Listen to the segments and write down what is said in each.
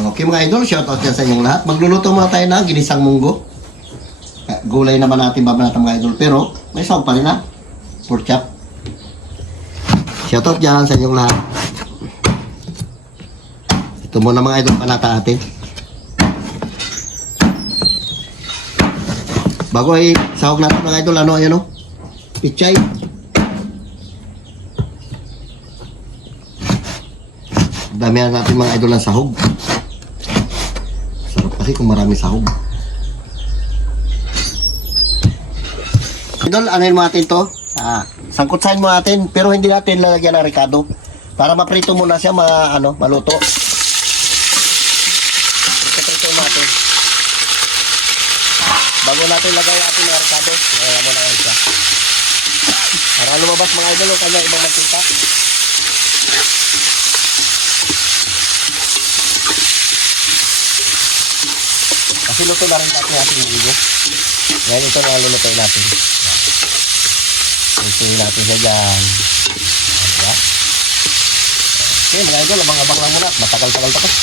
Okay mga idol, shoutout yan sa inyong lahat. Magluluto muna tayo ng ginisang munggo. Gulay naman natin babanatan mga idol. Pero may sawag pa rin ha. Pork chop. Shoutout dyan sa inyong lahat. Ito muna mga idol panata natin. Bago ay sahog natin mga idol, ano ayan o? Pichay. Damihan natin mga idol ng sahog. Sarap kasi kung marami sahog. Idol, anuin mo natin to. Sangkutsahin mo natin, pero hindi natin lalagyan ng ricado. Para maprito muna siya, maluto. Prito natin. Bago natin lagay ating mga ricado, lagyan mo na yan siya. Para lumabas mga idol, o kanya ibang mantika. Kasi luto na rin natin ating munggo. Ngayon ito na lulutuin natin. Lutuin natin siya dyan. Diba? Okay mga idol, abang-abang lang muna. Matagal-tagal tapos.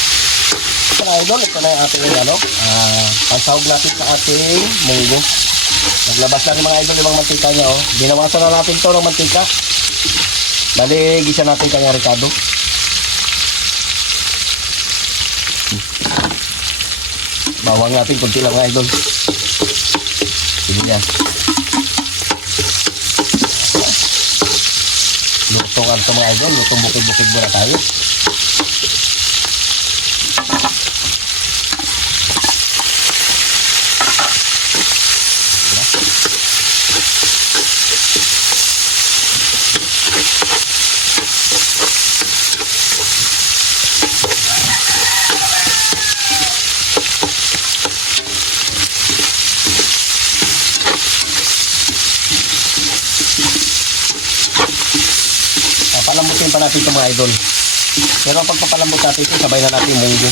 Mga idol, ito na yung ating pansahog natin sa ating munggo. Naglabas na rin mga idol yung mantika niya. Oh. Binawasan na natin ito ng mantika. Bali, gisa natin kanyang ricado. Bawang natin kunti lang mga idol. Sige yan. Lutong ano mga idol. Lutong bukid-bukid muna tayo. Palambutin pa natin ito mga idol. Pero pag papalambot natin ito, sabay na natin yung munggo.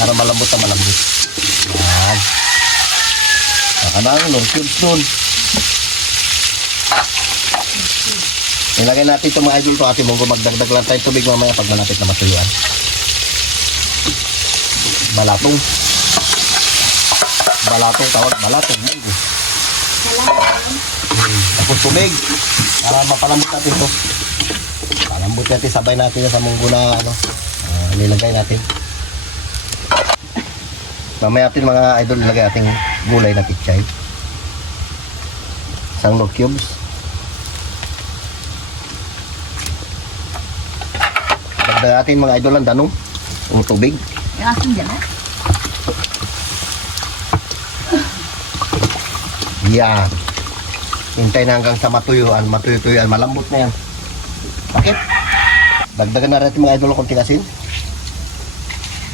Para malambot na malambot. Yan. Saka na yung Lord Cubes nun. Ilagay natin ito mga idol ito ating munggo. Magdagdag lang tayo tubig mamaya pag malapit na matuluan. Balatong. Balatong tawag. Balatong munggo. Tapos tubig. Para mapalambot natin ito. Palambot natin, sabay natin sa munggo na nilagay natin. Mamaya natin mga idol, nilagay natin gulay na pichay. Isang Lord Cubes. Dagdag natin mga idol ang danong o tubig. Yung asin dyan, Yan. Hintay na hanggang sa matuyuan, malambot na yan. Bakit? Dagdagan na natin mga idol konting asin.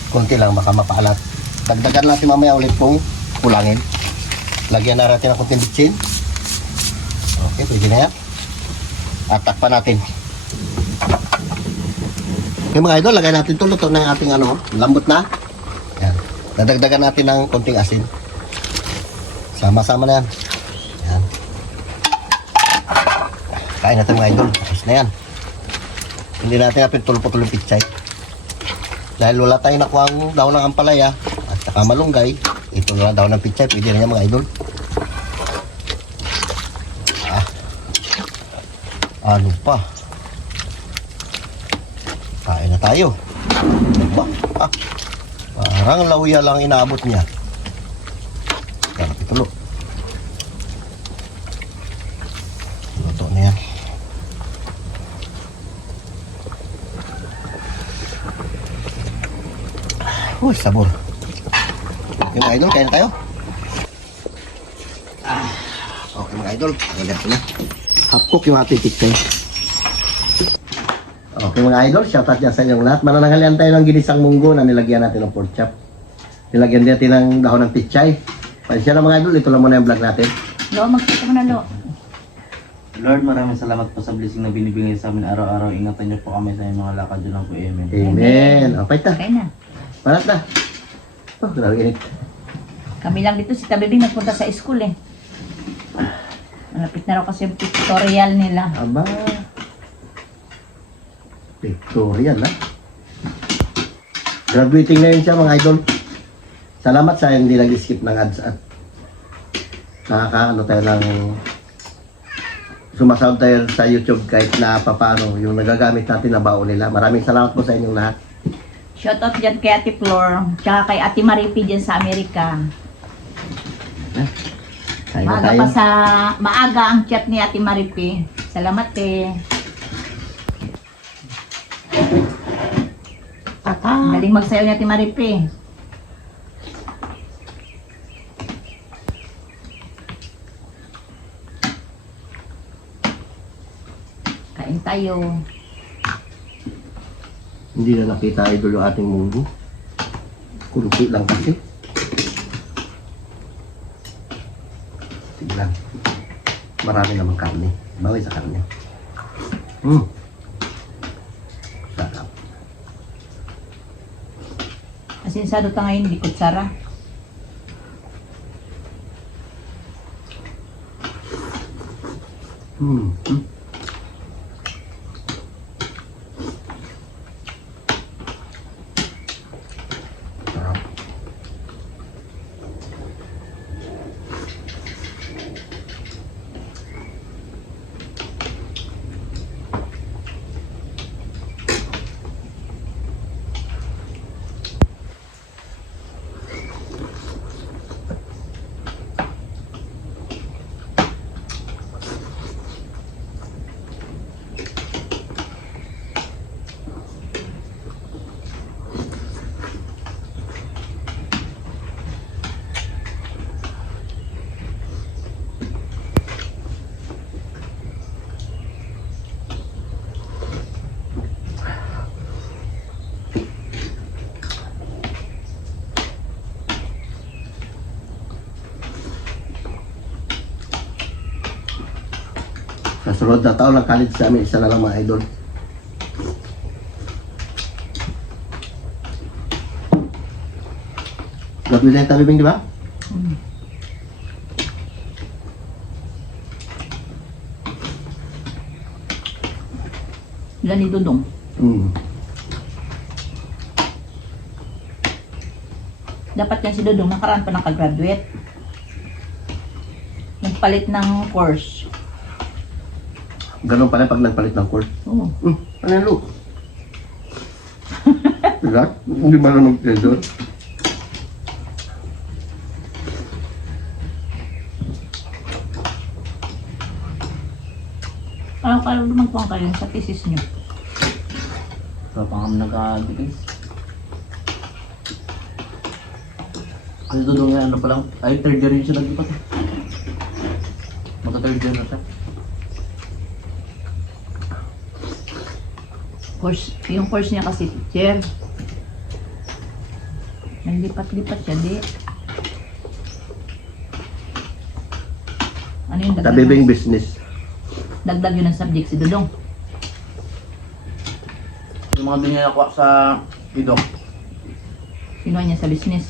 Konti lang, baka mapaalat. Dagdagan natin mamaya ulit pong kulangin. Lagyan na natin ng konting bitsin. Okay, pwede na yan. At takpan natin. Okay mga idol, lagay natin ito. Luto na yung ating lambot na. Yan. Dadagdagan natin ng konting asin. Sama-sama na yan. Yan. Kain natin mga idol. Tapos na yan. Hindi natin napin tulpo-tuloy pichay. Dahil wala tayo nakuha ang daw ng ampalaya at saka malunggay, ito na daw ng pichay. Pwede na yan mga idol. Ano pa? Kain na tayo. Diba? Parang lauya lang inaabot niya. Kaya itulo. Luto na yan. Uy, sabor. Okay mga idol, kain na tayo. Okay mga idol, ganito na. Half cook yung ating pichay. Okay mga idol, shoutout dyan sa inyong lahat. Mananangalian tayo ng ginisang munggo na nilagyan natin ng pork chop. Nilagyan din natin ng dahon ng pichay. Pansya na mga idol, ito lang muna yung vlog natin. Lo, magkita mo na, Lo. Lord, maraming salamat po sa blessing na binibigay sa amin araw-araw. Ingatan niyo po kami sa inyong mga lakad dyan lang po. Amen. Amen. Okay ta. Kain na. Parat na. Oh, grabe init. Kami lang dito, si Tabibing nagpunta sa school eh. Malapit na raw kasi yung pictorial nila. Aba. Pictorial, ha? Graduating na yun siya mga idol. Salamat sa hindi nag-skip ng ads at nakakaano tayo ng sumasahod tayo sa YouTube kahit na papaano yung nagagamit natin na baon nila. Maraming salamat po sa inyong lahat. Shoutout dyan kay Ate Flor, tsaka kay Ate Maripi dyan sa Amerika. Kain na Maaga tayo. pa sa, maaga ang chat ni Ate Maripi. Salamat eh. Galing magsayaw ni Ate Maripi. Kain tayo. Hindi na nakita idol yung ating munggo. Kunti lang kasi. Sige lang. Marami namang karne. Bawi sa karne. Sarap. Asinsado ta ngayon, likod Sara. Hmm. Sarap. Sa sunod na taon ng college sa amin, isa na lang mga idol. Grabe na yung tabibing, di ba? Ilan ni Dudong? Dapat yan si Dudong, nakaraan pa nakagraduate. Nagpalit ng course. Ganun pala pag nagpalit ng course. Oo. Ano yan, Lu? Diba? Hindi marunong kayo doon. Kaya lumagpang kayo sa thesis nyo. Wala pa kami nagka-degrees. Kasi doon nga ano pa lang, ay third year yun siya naglipat eh. Magka-third year na siya. Course, yung course niya kasi teacher. Naglipat-lipat siya, di. Ano yung dagdag? Tabibing business. Dagdag yun ng subject si Dudong. Yung mga doon niya nakuha sa idok. Kinuha niya sa business.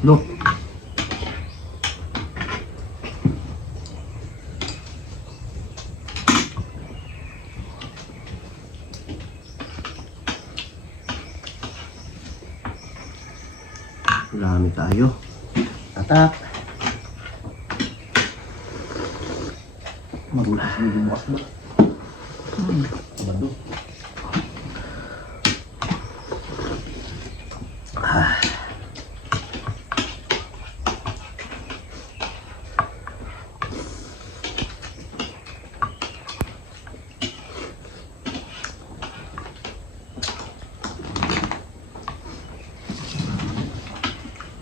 Lu. Marami tayo. Tatak. Magulas medyo bukas ba? Sabado.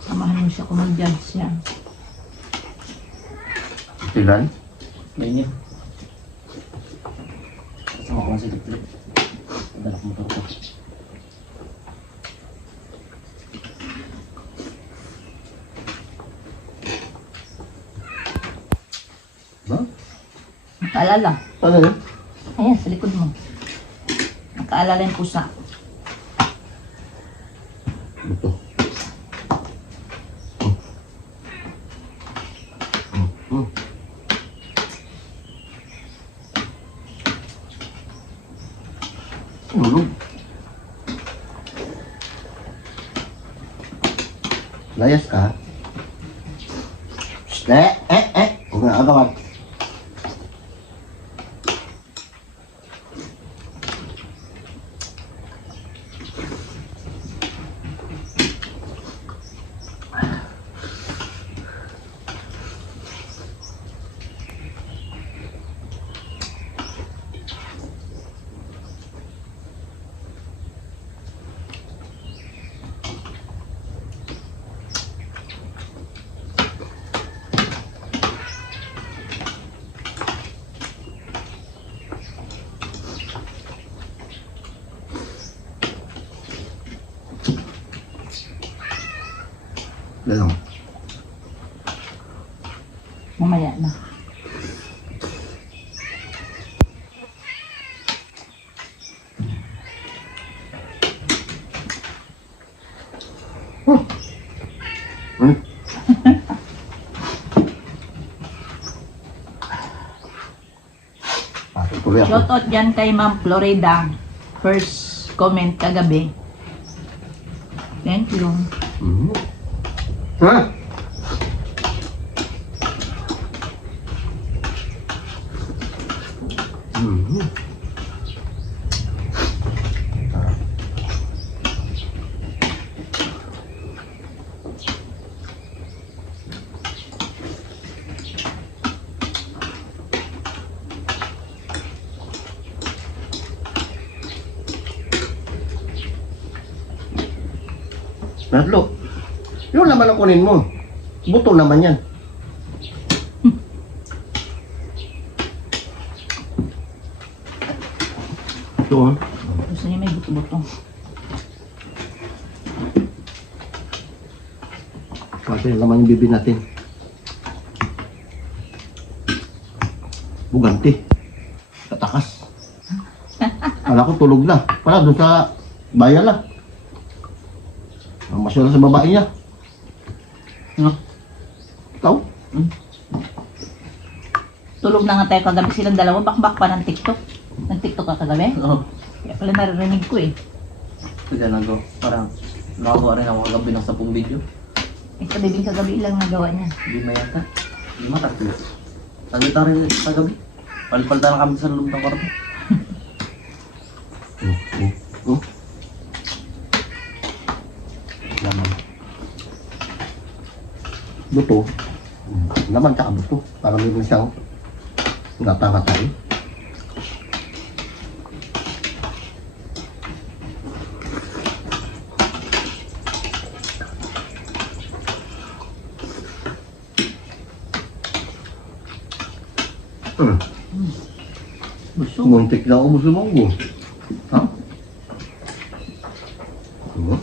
Samahan mo siya kung mag-judge siya. Ilan? Ngayon yun. Kasama ko lang si Diplit. Padalak motor ko. Ba? Paalala. Ano yun? Ayan, sa likod mo. paalala yung pusa. Ito. Ulog. Layas ka. Huwag na agawan. Lalong. Mamaya na. Tuloy ako. Shoutout dyan kay Ma'am Florida. First comment kagabi. Thank you. Ha? Natlo. Yung laman ang kunin mo. Buto naman yan. Ito. Gusto niya may buto-buto. Kasi laman yung bibi natin. Buganti. Tatakas. Kala ko tulog na. Pala doon sa bayan lang. Ang masya sa babae niya. Ano? Ikaw? Tulog na nga tayo kagabi silang dalawa. Bakbak pa ng TikTok. Nag-TikTok ka kagabi? Oo. Kaya pala naririnig ko eh. Kaya parang nakagawa rin ako kagabi ng 10 video. Ito bibing kagabi lang nagawa niya. Hindi mayata. Hindi matatlo. Nagita rin kagabi. Palpalta na kami sa loob ng kwarto. Laman. Buto. Laman tsaka buto. Parang may siyang ngata-ngata eh. Busog. Muntik na ako musumunggo. Ha? Ano?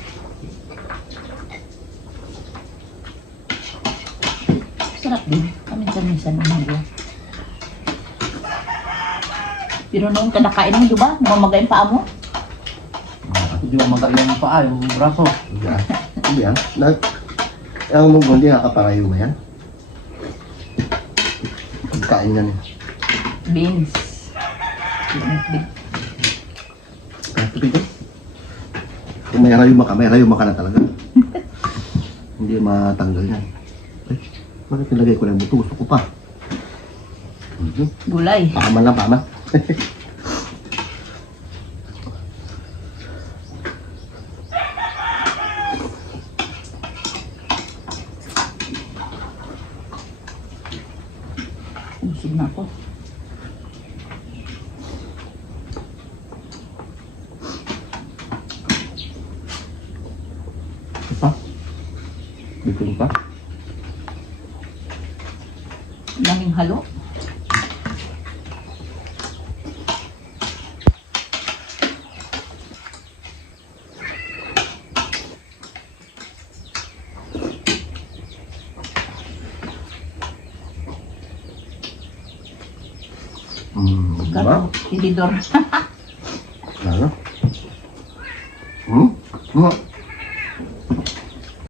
Sarap din. Kaminsan-minsan umago. Pero noong kanakain mo, diba? Namamaga yung paa mo? Hindi mo magaling ang paa, yung braso. Yan. Hindi yan. Ang munggo hindi nakaparayo ba yan? Pagkain yan eh. Beans. Ito pito. Kung may rayuma ka na talaga. Hindi matanggal yan. Ay, bakit nilagay ko lang buto? Gusto ko pa. Gulay. Paman lang, paman. Busog na ako. Pa? Bitin pa? Daming halo. Diba? Tinidor. Ano? Hmm?